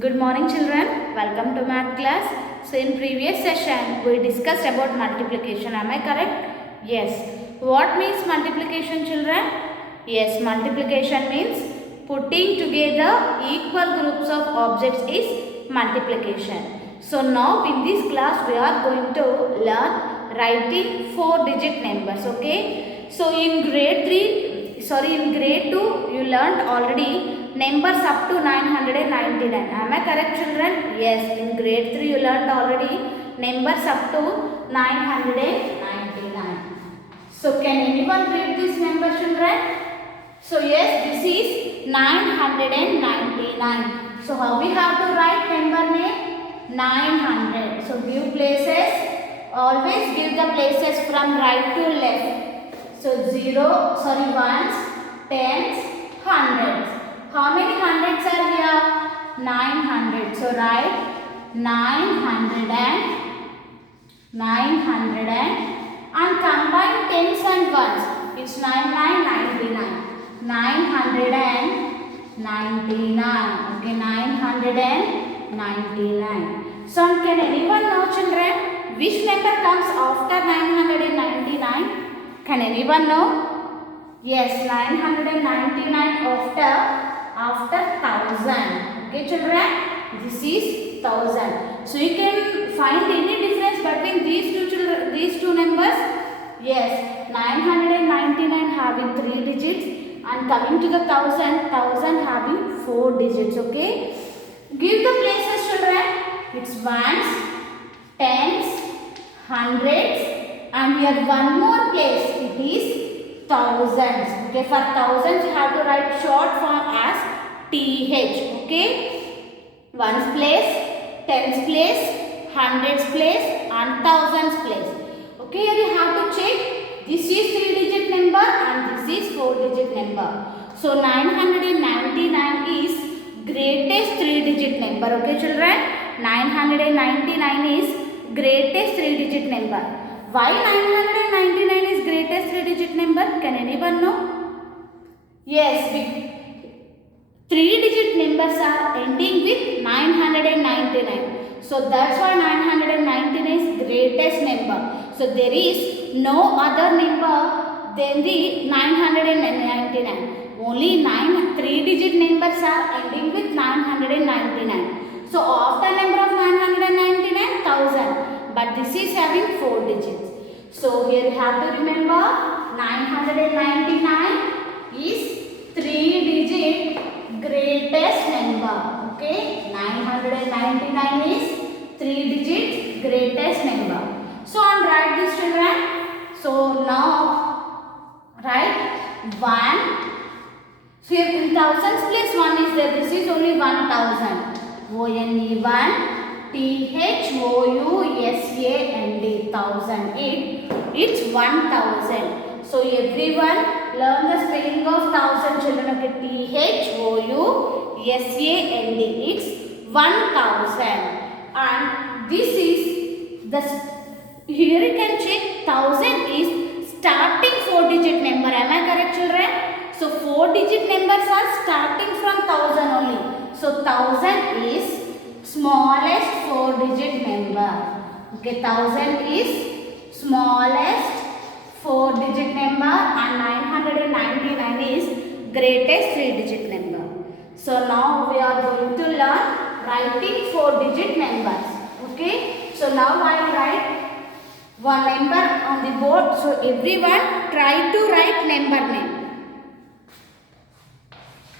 Good morning children, welcome to math class. So in previous session we discussed about multiplication, am I correct? Yes. What means multiplication children? Yes, multiplication means putting together equal groups of objects is multiplication. So now in this class we are going to learn writing 4-digit numbers, okay? So in grade 2 you learnt already numbers up to 999. Am I correct children? Yes, in grade 3 you learnt already numbers up to 999. So can anyone read this number children? So yes, this is 999. So how we have to write number name? 900. So give places, always give the places from right to left. So ones, tens, hundreds. How many hundreds are here? 900. So write 900 and combine tens and ones. It's 99. 999. Okay, 999. So can anyone know children which number comes after 999? Can anyone know? Yes, 999 after 1000. Okay children, this is 1000. So you can find any difference between these two numbers? Yes, 999 having 3 digits and coming to the 1000 having 4 digits. Okay, give the places children. It's ones, tens, hundreds, and here one more place, it is thousands. Okay, for thousands you have to write short form as TH. Okay, ones place, tens place, hundreds place and thousands place. Okay, here you have to check this is 3-digit number and this is 4-digit number. So 999 is greatest 3-digit number. Okay children, 999 is greatest 3-digit number. Why 999 is greatest 3-digit number? Can anyone know? Yes, 3-digit numbers are ending with 999. So that's why 999 is greatest number. So there is no other number than the 999. Only 3-digit numbers are ending with 999. So after number of 999, 1000. But this is having 4 digits. So here you have to remember 999 is 3-digit greatest number. Okay, 999 is 3-digit greatest number. So and write this children. So now write 1. So here in thousands place 1 is there. This is only 1000. ONE 1. THOUSAND 1000. It's 1000. So everyone learn the spelling of 1000 children. Okay, THOUSAND. It's 1000. And this is the here you can check 1000 is starting 4-digit number. Am I correct children? So 4-digit numbers are starting from 1000 only. So 1000 is smallest 4-digit number. Okay, 1000 is smallest 4-digit number and 999 is greatest 3-digit number. So now we are going to learn writing 4-digit numbers. Okay, so now I will write one number on the board. So everyone try to write number name.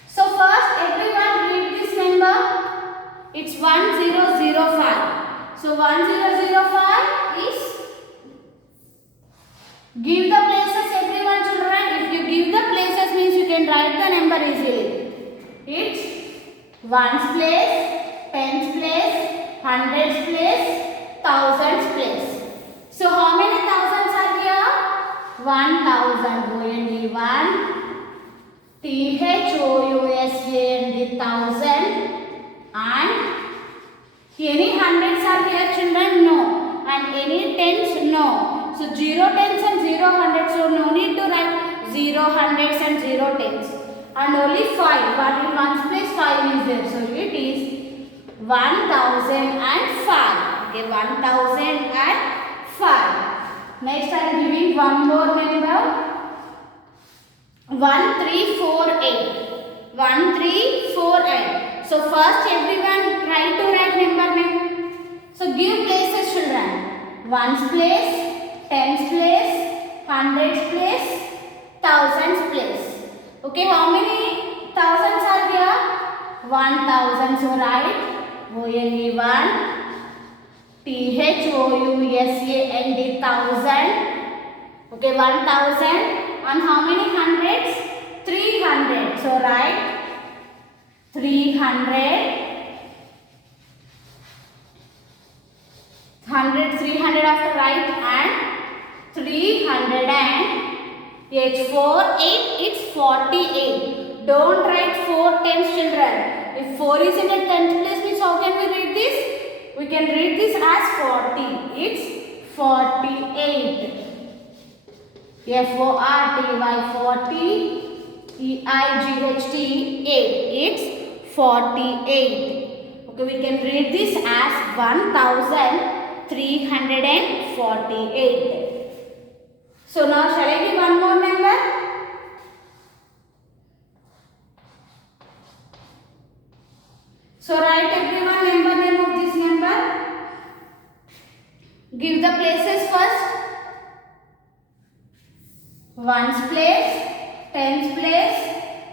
So first everyone read this number. It's 1005. So 1005 is, give the places everyone children. If you give the places means you can write the number easily. It's ones place, tens place, hundreds place, thousands place. So how many thousands are here? 1000. ONE 1. THOUSAND 1000. And any hundreds are here children? No. And any tens? No. So 0 tens and 0 hundreds. So no need to write 0 hundreds and 0 tens. And only 5. But in ones place 5 is there. So it is 1005. Okay, 1005. Next I am giving one more number. 1348. 1348. So first everyone try to write number name. So give places, children. Ones place, tens place, hundreds place, thousands place. Okay, how many thousands are here? 1000. So write ONE1 THOUSAND, thousand. Okay, 1000. And how many hundreds? 300. So write 300. 300 after write and 300 and 8 4 8, it's 48. Don't write 4 tens, children. If 4 is in the 10th place, means how can we read this? We can read this as 40. It's 48. FORTY 40 EIGHT 8. It's 48. Okay, we can read this as 1348. So now shall I give one more number? So write everyone number name of this number. Give the places first. Ones place, tens place,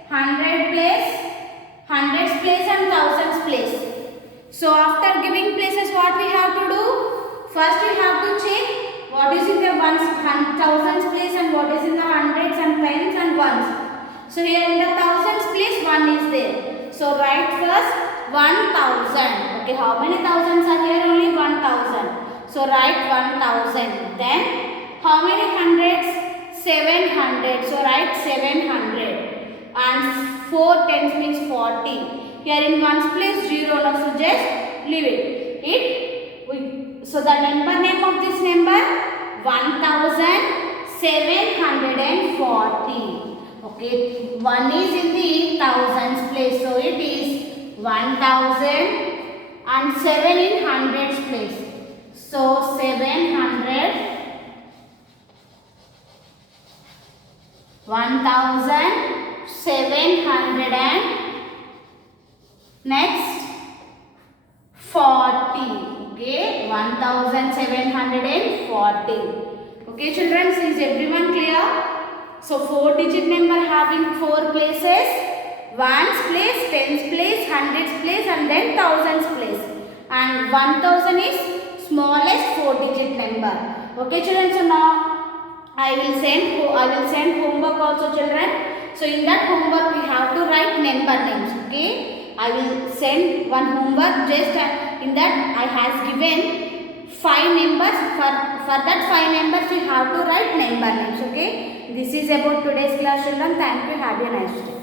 hundred place, hundreds place and thousands place. So after giving places, what we have to do? First we have to check what is in the ones, thousands place and what is in the hundreds and tens and ones. So here in the thousands place 1 is there. So write first 1000. Okay, how many thousands are here? Only 1000. So write 1000. Then how many hundreds? 700. So write 700. And 4 tens means 40. Here in ones place 0. Now so just leave it. So the number name of this number 1740. Okay, 1 is in the thousands place. So it is 1000 and 7 in hundreds place. So 700, 1700 and next 40. Okay, 1740. Okay, children, is everyone clear? So 4 digit number having 4 places. Ones place, tens place, hundreds place and then thousands place. And 1000 is smallest 4 digit number. Okay, children, so now I will send homework also, children. So in that homework we have to write number names. Okay, I will send one homework. Just in that I has given 5 numbers. For that 5 numbers we have to write number names. Okay, this is about today's class, children. Thank you. Have a nice day.